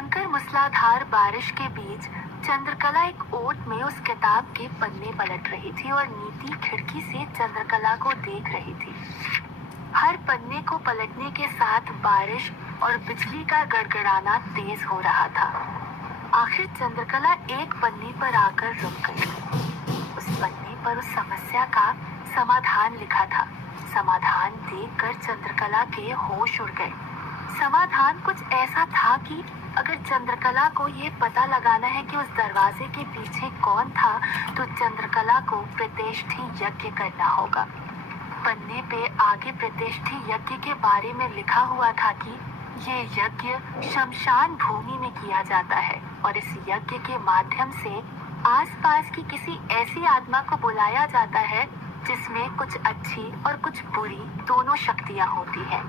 भयंकर मूसलाधार बारिश के बीच चंद्रकला एक ओट में उस किताब के पन्ने पलट रही थी और नीति खिड़की से चंद्रकला को देख रही थी। हर पन्ने को पलटने के साथ बारिश और बिजली का गड़गड़ाना तेज हो रहा था। आखिर चंद्रकला एक पन्ने पर आकर रुक गई। उस पन्ने पर उस समस्या का समाधान लिखा था। समाधान देखकर चंद्रकला के होश उड़ गए। समाधान कुछ ऐसा था कि अगर चंद्रकला को ये पता लगाना है कि उस दरवाजे के पीछे कौन था, तो चंद्रकला को प्रतिष्ठि यज्ञ करना होगा। पन्ने पे आगे प्रतिष्ठि यज्ञ के बारे में लिखा हुआ था कि ये यज्ञ शमशान भूमि में किया जाता है और इस यज्ञ के माध्यम से आसपास की किसी ऐसी आत्मा को बुलाया जाता है जिसमें कुछ अच्छी और कुछ बुरी दोनों शक्तियां होती हैं।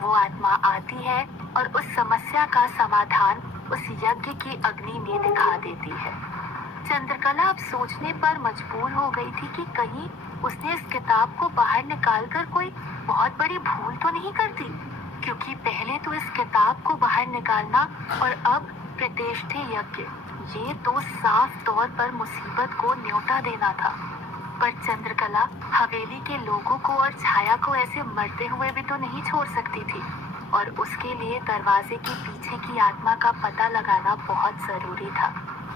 वो आत्मा आती है और उस समस्या का समाधान उस यज्ञ की अग्नि में दिखा देती है। चंद्रकला अब सोचने पर मजबूर हो गई थी कि कहीं उसने इस किताब को बाहर निकालकर कोई बहुत बड़ी भूल तो नहीं कर दी, क्योंकि पहले तो इस किताब को बाहर निकालना और अब प्रतिष्ठि यज्ञ, ये तो साफ तौर पर मुसीबत को न्योता देना था। पर चंद्रकला हवेली के लोगों को और छाया को ऐसे मरते हुए भी तो नहीं छोड़ सकती थी, और उसके लिए दरवाजे के पीछे की आत्मा का पता लगाना बहुत जरूरी था।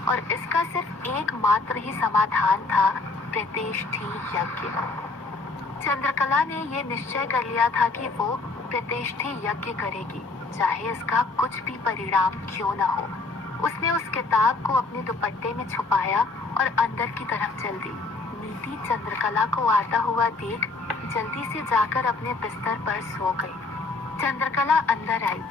और इसका सिर्फ एकमात्र ही समाधान था, प्रतिष्ठि यज्ञ। चंद्रकला ने ये निश्चय कर लिया था कि वो प्रतिष्ठि यज्ञ करेगी, चाहे इसका कुछ भी परिणाम क्यों न हो। उसने उस किताब को अपने दुपट्टे में छुपाया और अंदर की तरफ चल दी। नीति चंद्रकला को आता हुआ देख जल्दी से जाकर अपने बिस्तर पर सो गई। चंद्रकला अंदर आई।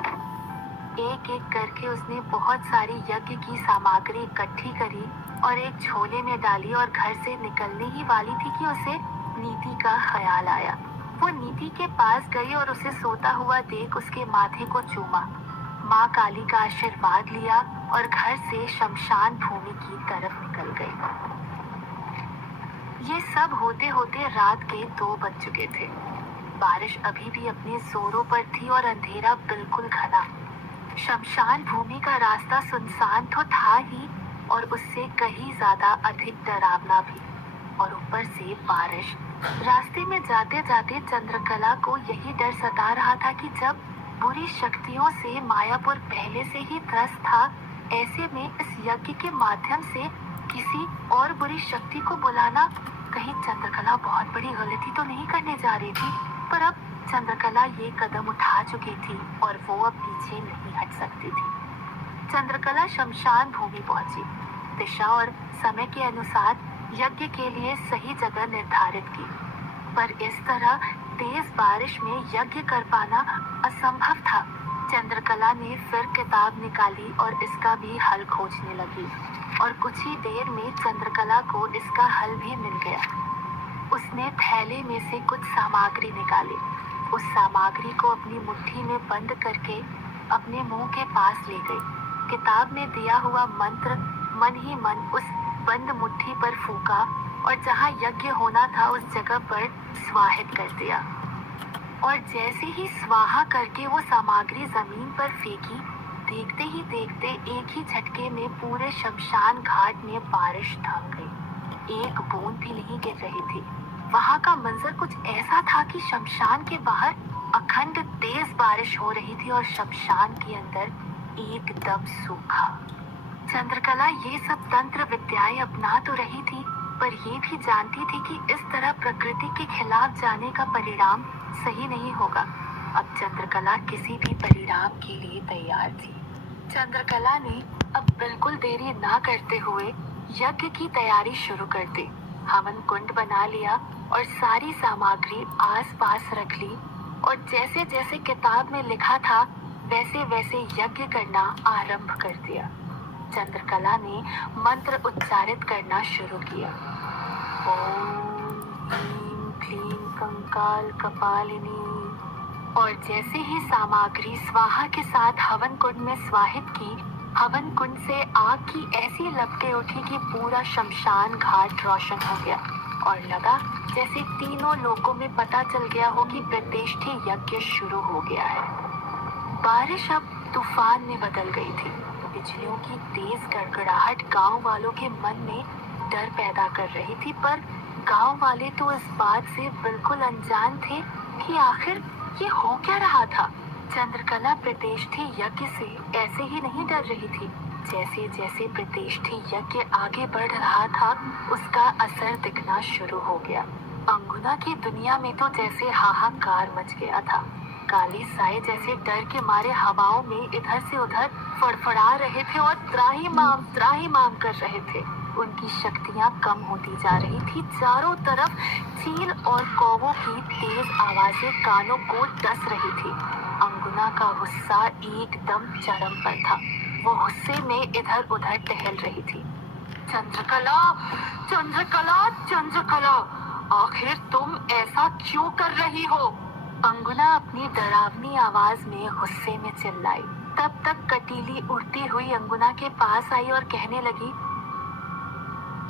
एक एक करके उसने बहुत सारी यज्ञ की सामग्री इकट्ठी करी और एक झोले में डाली और घर से निकलने ही वाली थी कि उसे नीति का ख्याल आया। वो नीति के पास गई और उसे सोता हुआ देख उसके माथे को चूमा, माँ काली का आशीर्वाद लिया और घर से शमशान भूमि की तरफ निकल गई। ये सब होते होते रात के 2 बज चुके थे। बारिश अभी भी अपने जोरों पर थी और अंधेरा बिल्कुल घना। शमशान भूमि का रास्ता सुनसान तो था ही और उससे कहीं ज्यादा अधिक डरावना भी, और ऊपर से बारिश। रास्ते में जाते जाते चंद्रकला को यही डर सता रहा था कि जब बुरी शक्तियों से मायापुर पहले से ही त्रस्त था, ऐसे में इस यज्ञ के माध्यम से किसी और बुरी शक्ति को बुलाना, कहीं चंद्रकला बहुत बड़ी गलती तो नहीं करने जा रही थी। पर अब चंद्रकला ये कदम उठा चुकी थी और वो अब पीछे नहीं हट सकती थी। चंद्रकला शमशान भूमि पहुंची। दिशा और समय के अनुसार यज्ञ के लिए सही जगह निर्धारित की, पर इस तरह तेज बारिश में यज्ञ कर पाना असंभव था। चंद्रकला ने फिर किताब निकाली और इसका भी हल खोजने लगी, और कुछ ही देर में चंद्रकला को इसका हल भी मिल गया। उसने थैले में से कुछ सामग्री निकाली। उस सामग्री को अपनी मुट्ठी में बंद करके अपने मुंह के पास ले गई। किताब में दिया हुआ मंत्र मन ही मन उस बंद मुट्ठी पर फूका और जहाँ यज्ञ होना था उस जगह पर स्वाहित कर दिया। और जैसे ही स्वाहा करके वो सामग्री जमीन पर फेंकी, देखते ही देखते एक ही झटके में पूरे शमशान घाट में बारिश थम गई। एक बूंद भी नहीं गिर रही थी। वहाँ का मंजर कुछ ऐसा था कि शमशान के बाहर अखंड तेज बारिश हो रही थी और शमशान के अंदर एकदम सूखा। चंद्रकला ये सब तंत्र विद्याएं अपना तो रही थी, पर ये भी जानती थी कि इस तरह प्रकृति के खिलाफ जाने का परिणाम सही नहीं होगा। अब चंद्रकला किसी भी परिणाम के लिए तैयार थी। चंद्रकला ने अब बिल्कुल देरी ना करते हुए यज्ञ की तैयारी शुरू कर दी। हवन कुंड बना लिया और सारी सामग्री आस-पास रख ली, और जैसे जैसे किताब में लिखा था वैसे वैसे यज्ञ करना आरंभ कर दिया। चंद्रकला ने मंत्र उच्चारित करना शुरू किया। ओम ह्रीं क्लीं कंकाल कपालिनी। और जैसे ही सामग्री स्वाहा के साथ हवन कुंड में स्वाहित की, हवन कुंड से आग की ऐसी लपटें उठी कि पूरा शमशान घाट रोशन हो गया, और लगा जैसे तीनों लोगों में पता चल गया हो कि प्रतिष्ठि यज्ञ शुरू हो गया है। बारिश अब तूफान में बदल गई थी। बिजलियों की तेज गड़गड़ाहट गांव वालों के मन में डर पैदा कर रही थी, पर गांव वाले तो इस बात से बिल्कुल अनजान थे कि आखिर ये हो क्या रहा था। चंद्रकला प्रतिष्ठा यज्ञ से ऐसे ही नहीं डर रही थी। जैसे जैसे प्रतिष्ठा यज्ञ आगे बढ़ रहा था, उसका असर दिखना शुरू हो गया। अंगुना की दुनिया में तो जैसे हाहाकार मच गया था। काले साए जैसे डर के मारे हवाओं में इधर से उधर फड़फड़ा रहे थे और त्राहिमाम कर रहे थे। उनकी शक्तियां कम होती जा रही थी। चारों तरफ चील और कौवों की तेज आवाजें कानों को डस रही थी। अंगुना का गुस्सा एकदम चरम पर था। वो गुस्से में इधर उधर टहल रही थी। चंद्रकला, चंद्रकला, चंद्रकला, आखिर तुम ऐसा क्यों कर रही हो? अंगुना अपनी डरावनी आवाज में गुस्से में चिल्लाई। तब तक कटीली उड़ती हुई अंगुना के पास आई और कहने लगी,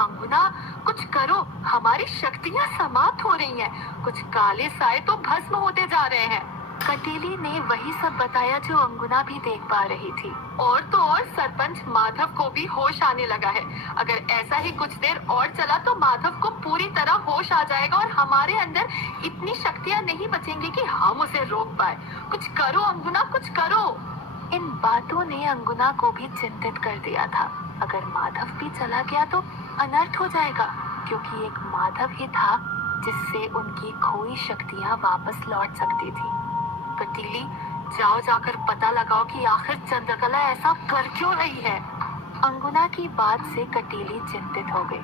अंगुना, कुछ करो, हमारी शक्तियां समाप्त हो रही हैं। कुछ काले साए तो भस्म होते जा रहे हैं। कटीली ने वही सब बताया जो अंगुना भी देख पा रही थी। और तो और सरपंच माधव को भी होश आने लगा है। अगर ऐसा ही कुछ देर और चला तो माधव को पूरी तरह होश आ जाएगा और हमारे अंदर इतनी शक्तियां नहीं बचेंगी कि हम उसे रोक पाए। कुछ करो अंगुना, कुछ करो। इन बातों ने अंगुना को भी चिंतित कर दिया था। अगर माधव भी चला गया तो अनर्थ हो जाएगा, क्योंकि एक माधव ही था जिससे उनकी खोई शक्तियां वापस लौट सकती थी। कटीली, जाओ जाकर पता लगाओ कि आखिर चंद्रकला ऐसा कर क्यों रही है। अंगुना की बात से कटीली चिंतित हो गई।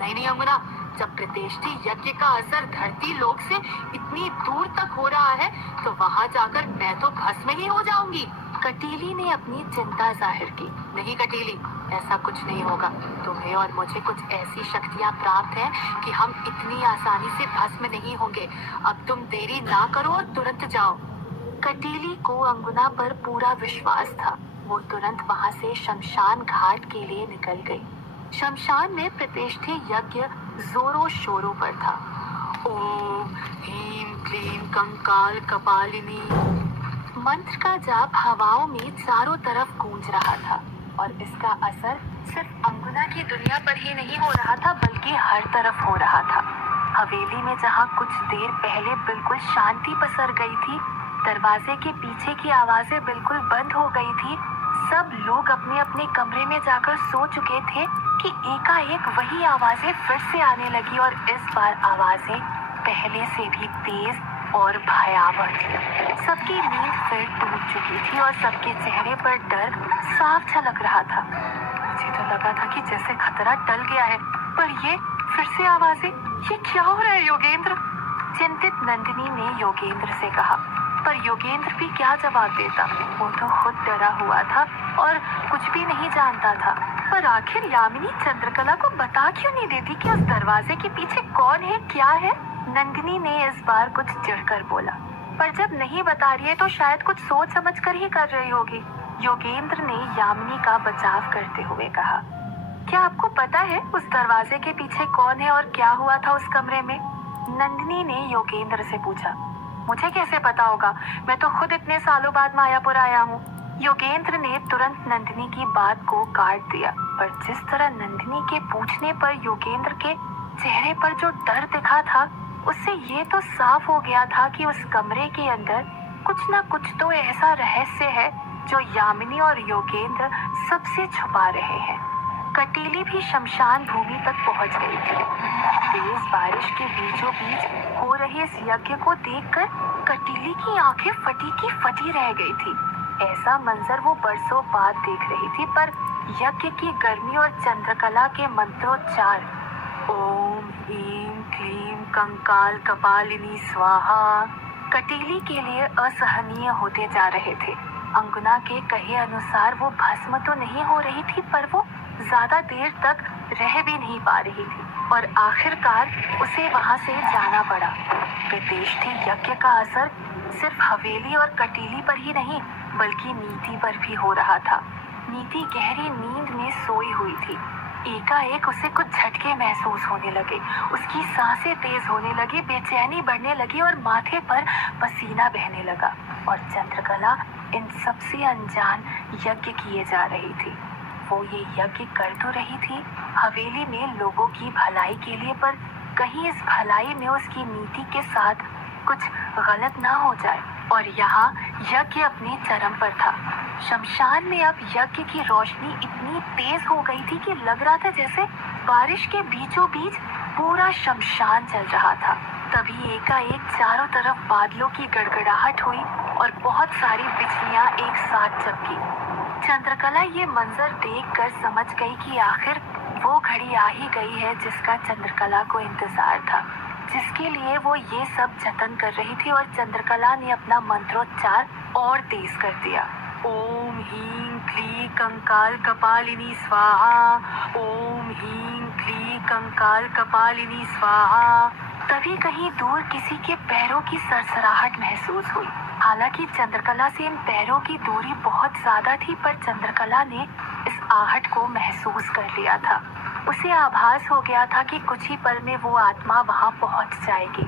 नहीं अंगुना, जब प्रतिष्ठा यज्ञ का असर धरती लोक से इतनी दूर तक हो रहा है तो वहाँ जाकर मैं तो भस्म ही हो जाऊंगी। कटीली ने अपनी चिंता जाहिर की। नहीं कटीली, ऐसा कुछ नहीं होगा। तुम्हें और मुझे कुछ ऐसी शक्तियाँ प्राप्त हैं कि हम इतनी आसानी से भस्म नहीं होंगे। अब तुम देरी ना करो और तुरंत जाओ। कटीली को अंगुना पर पूरा विश्वास था। वो तुरंत वहाँ से शमशान घाट के लिए निकल गई। शमशान में प्रतिष्ठा यज्ञ जोरों शोरों पर था। ओम ह्रीं क्लीं कंकाल कपालिनी मंत्र का जाप हवाओं में चारों तरफ गूंज रहा था और इसका असर सिर्फ अंगुना की दुनिया पर ही नहीं हो रहा था, बल्कि हर तरफ हो रहा था। हवेली में जहाँ कुछ देर पहले बिल्कुल शांति पसर गई थी, दरवाजे के पीछे की आवाजें बिल्कुल बंद हो गई थी। सब लोग अपने अपने कमरे में जाकर सो चुके थे कि एकाएक वही आवाजें फिर से आने लगी और इस बार आवाजें पहले से भी तेज और भयावह थी। सबकी नींद फिर टूट चुकी थी और सबके चेहरे पर डर साफ झलक रहा था। मुझे तो लगा था कि जैसे खतरा टल गया है, पर ये फिर से आवाजें, ये क्या हो रहा है योगेंद्र? चिंतित नंदिनी ने योगेंद्र से कहा, पर योगेंद्र भी क्या जवाब देता। वो तो खुद डरा हुआ था और कुछ भी नहीं जानता था। पर आखिर यामिनी चंद्रकला को बता क्यों नहीं देती कि उस दरवाजे के पीछे कौन है, क्या है? नंदिनी ने इस बार कुछ चिढ़कर बोला, पर जब नहीं बता रही है तो शायद कुछ सोच समझ कर ही कर रही होगी। योगेंद्र ने यामिनी का बचाव करते हुए कहा, क्या आपको पता है उस दरवाजे के पीछे कौन है और क्या हुआ था उस कमरे में? नंदिनी ने योगेंद्र से पूछा। मुझे कैसे पता होगा, मैं तो खुद इतने सालों बाद मायापुर आया हूँ। योगेंद्र ने तुरंत नंदिनी की बात को काट दिया, पर जिस तरह नंदिनी के पूछने पर योगेंद्र के चेहरे पर जो डर दिखा था, उससे ये तो साफ हो गया था कि उस कमरे के अंदर कुछ न कुछ तो ऐसा रहस्य है जो यामिनी और योगेंद्र सबसे छुपा रहे हैं। कटीली भी शमशान भूमि तक पहुंच गई थी। तेज बारिश के बीचों बीच हो रहे इस यज्ञ को देखकर कटीली की आंखें फटी की फटी रह गई थी। ऐसा मंजर वो बरसों बाद देख रही थी, पर यज्ञ की गर्मी और चंद्रकला के मंत्रोच्चार ओम ह्रीं क्लीं कंकाल कपालिनी स्वाहा कटीली के लिए असहनीय होते जा रहे थे। अंगुना के कहे अनुसार वो भस्म तो नहीं हो रही थी, पर वो ज्यादा देर तक रह भी नहीं पा रही थी और आखिरकार उसे वहां से जाना पड़ा। प्रतिष्ठा यज्ञ का असर सिर्फ हवेली और कटीली पर ही नहीं, बल्कि नीति पर भी हो रहा था। नीति गहरी नींद में सोई हुई थी। एकाएक उसे कुछ झटके महसूस होने लगे। उसकी सांसें तेज होने लगी, बेचैनी बढ़ने लगी और माथे पर पसीना बहने लगा। और चंद्रकला इन सबसे अनजान यज्ञ किए जा रही थी। वो ये यज्ञ कर तो रही थी हवेली में लोगों की भलाई के लिए, पर कहीं इस भलाई में उसकी नीति के साथ कुछ गलत ना हो जाए। और यहाँ यज्ञ अपने चरम पर था। शमशान में अब यज्ञ की रोशनी इतनी तेज हो गई थी कि लग रहा था जैसे बारिश के बीचों बीच पूरा शमशान जल रहा था। तभी एकाएक चारों तरफ बादलों की गड़गड़ाहट हुई और बहुत सारी बिजलियां एक साथ चमकी। चंद्रकला ये मंजर देखकर समझ गई कि आखिर वो घड़ी आ ही गई है जिसका चंद्रकला को इंतजार था, जिसके लिए वो ये सब जतन कर रही थी। और चंद्रकला ने अपना मंत्रोच्चार और तेज कर दिया। ओम ह्रीं क्लीं कंकाल कपालिनी स्वाहा, ओम ह्रीं क्लीं कंकाल कपालिनी स्वाहा। तभी कहीं दूर किसी के पैरों की सरसराहट महसूस हुई। हालांकि चंद्रकला से इन पैरों की दूरी बहुत ज्यादा थी, पर चंद्रकला ने इस आहट को महसूस कर लिया था। उसे आभास हो गया था कि कुछ ही पल में वो आत्मा वहां पहुंच जाएगी।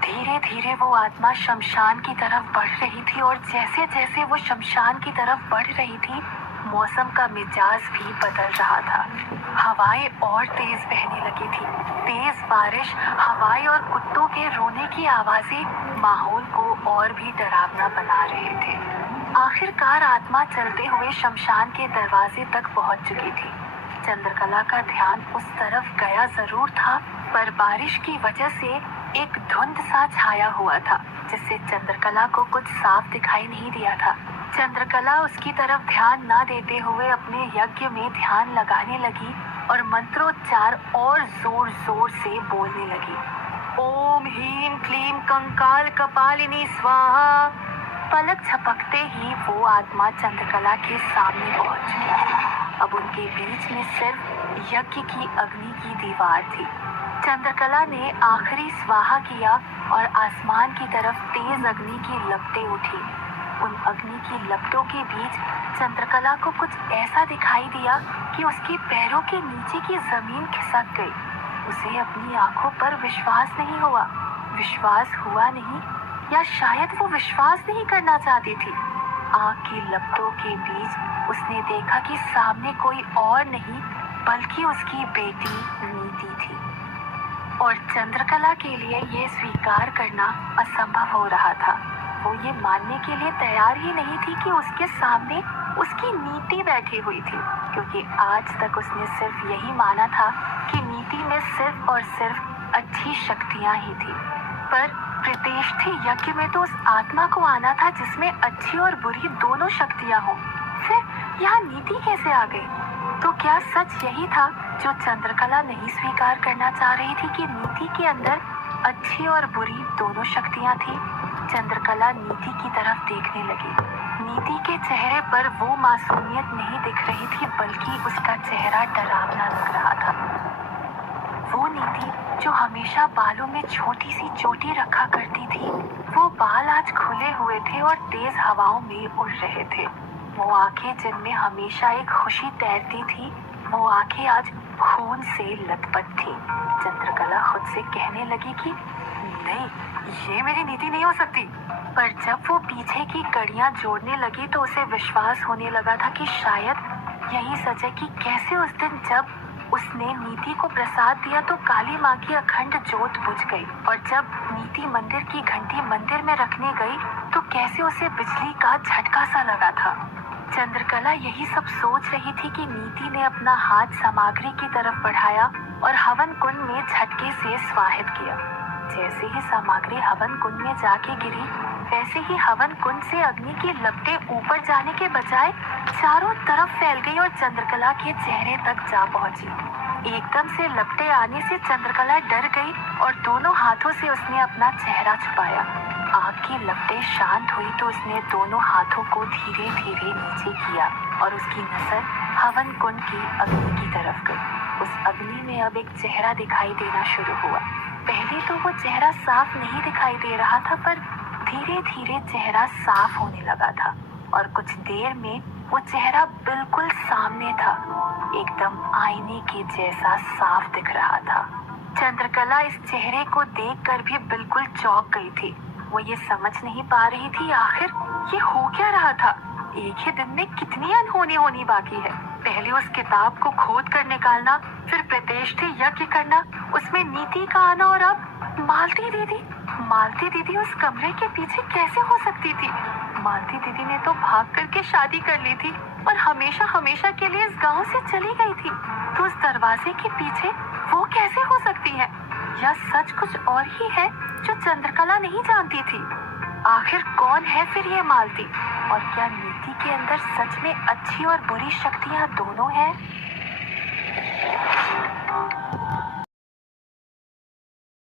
धीरे धीरे वो आत्मा शमशान की तरफ बढ़ रही थी और जैसे जैसे वो शमशान की तरफ बढ़ रही थी, मौसम का मिजाज भी बदल रहा था। हवाएं और तेज बहने लगी थी। तेज बारिश, हवाएं और कुत्तों के रोने की आवाजें माहौल को और भी डरावना बना रहे थे। आखिरकार आत्मा चलते हुए शमशान के दरवाजे तक पहुंच चुकी थी। चंद्रकला का ध्यान उस तरफ गया जरूर था, पर बारिश की वजह से एक धुंध सा छाया हुआ था, जिससे चंद्रकला को कुछ साफ दिखाई नहीं दिया था। चंद्रकला उसकी तरफ ध्यान न देते हुए अपने यज्ञ में ध्यान लगाने लगी और मंत्रोच्चार और जोर जोर से बोलने लगी। ओम ह्रीं क्लीं कंकाल कपालिनी स्वाहा। पलक झपकते ही वो आत्मा चंद्रकला के सामने पहुंच गई। अब उनके बीच में सिर्फ यज्ञ की अग्नि की दीवार थी। चंद्रकला ने आखिरी स्वाहा किया और आसमान की तरफ तेज अग्नि की लपटें उठी। उन अग्नि की लपटों के बीच चंद्रकला को कुछ ऐसा दिखाई दिया कि उसके पैरों के नीचे की जमीन खिसक गई। उसे अपनी आंखों पर विश्वास नहीं हुआ। विश्वास हुआ नहीं, या शायद वो विश्वास नहीं करना चाहती थी। आग की लपटों के बीच उसने देखा कि सामने कोई और नहीं बल्कि उसकी बेटी नीति थी। और चंद्रकला के लिए ये स्वीकार करना असंभव हो रहा था। वो ये मानने के लिए तैयार ही नहीं थी कि उसके सामने उसकी नीति बैठी हुई थी, क्योंकि आज तक उसने सिर्फ यही माना था कि नीति में सिर्फ और सिर्फ अच्छी शक्तियां ही थी। पर प्रतिष्ठित यज्ञ में तो उस आत्मा को आना था जिसमें अच्छी और बुरी दोनों शक्तियां हो। फिर यहाँ नीति कैसे आ गई? तो क्या सच यही था जो चंद्रकला नहीं स्वीकार करना चाह रही थी कि नीति के अंदर अच्छी और बुरी दोनों शक्तियां थी? चंद्रकला नीति की तरफ देखने लगी। नीति के चेहरे पर वो मासूमियत नहीं दिख रही थी, बल्कि उसका चेहरा डरावना लग रहा था। वो नीति जो हमेशा बालों में छोटी सी चोटी रखा करती थी, वो बाल आज खुले हुए थे और तेज हवाओं में उड़ रहे थे। वो आंखें जिनमें हमेशा एक खुशी तैरती थी, वो आंखें आज खून से लथपथ थी। चंद्रकला खुद से कहने लगी कि नहीं, ये मेरी नीति नहीं हो सकती। पर जब वो पीछे की कड़ियां जोड़ने लगी तो उसे विश्वास होने लगा था कि शायद यही सच है कि कैसे उस दिन जब उसने नीति को प्रसाद दिया तो काली माँ की अखंड जोत बुझ गई, और जब नीति मंदिर की घंटी मंदिर में रखने गई तो कैसे उसे बिजली का झटका सा लगा था। चंद्रकला यही सब सोच रही थी कि नीति ने अपना हाथ सामग्री की तरफ बढ़ाया और हवन कुंड में झटके से स्वाहित किया। जैसे ही सामग्री हवन कुंड में जाके गिरी, वैसे ही हवन कुंड से अग्नि की लपटें ऊपर जाने के बजाय चारों तरफ फैल गई और चंद्रकला के चेहरे तक जा पहुंची। एकदम से लपटें आने से चंद्रकला डर गई और दोनों हाथों से उसने अपना चेहरा छुपाया। आग की लपटें शांत हुई तो उसने दोनों हाथों को धीरे धीरे नीचे किया और उसकी नजर हवन कुंड की अग्नि की तरफ गई। उस अग्नि में अब एक चेहरा दिखाई देना शुरू हुआ। पहले तो वो चेहरा साफ नहीं दिखाई दे रहा था, पर धीरे धीरे चेहरा साफ होने लगा था और कुछ देर में वो चेहरा बिल्कुल सामने था, एकदम आईने के जैसा साफ दिख रहा था। चंद्रकला इस चेहरे को देखकर भी बिल्कुल चौंक गई थी। वो ये समझ नहीं पा रही थी आखिर ये हो क्या रहा था? एक ही दिन में कितनी अनहोनी होनी बाकी है। पहले उस किताब को खोद कर निकालना, फिर प्रतिष्ठित यज्ञ करना, उसमें नीति का आना, और अब मालती दीदी। मालती दीदी उस कमरे के पीछे कैसे हो सकती थी? मालती दीदी ने तो भाग करके शादी कर ली थी और हमेशा हमेशा के लिए इस गांव से चली गई थी। तो उस दरवाजे के पीछे वो कैसे हो सकती है? या सच कुछ और ही है जो चंद्रकला नहीं जानती थी? आखिर कौन है फिर ये मालती? और क्या नीति के अंदर सच में अच्छी और बुरी शक्तियां दोनों हैं?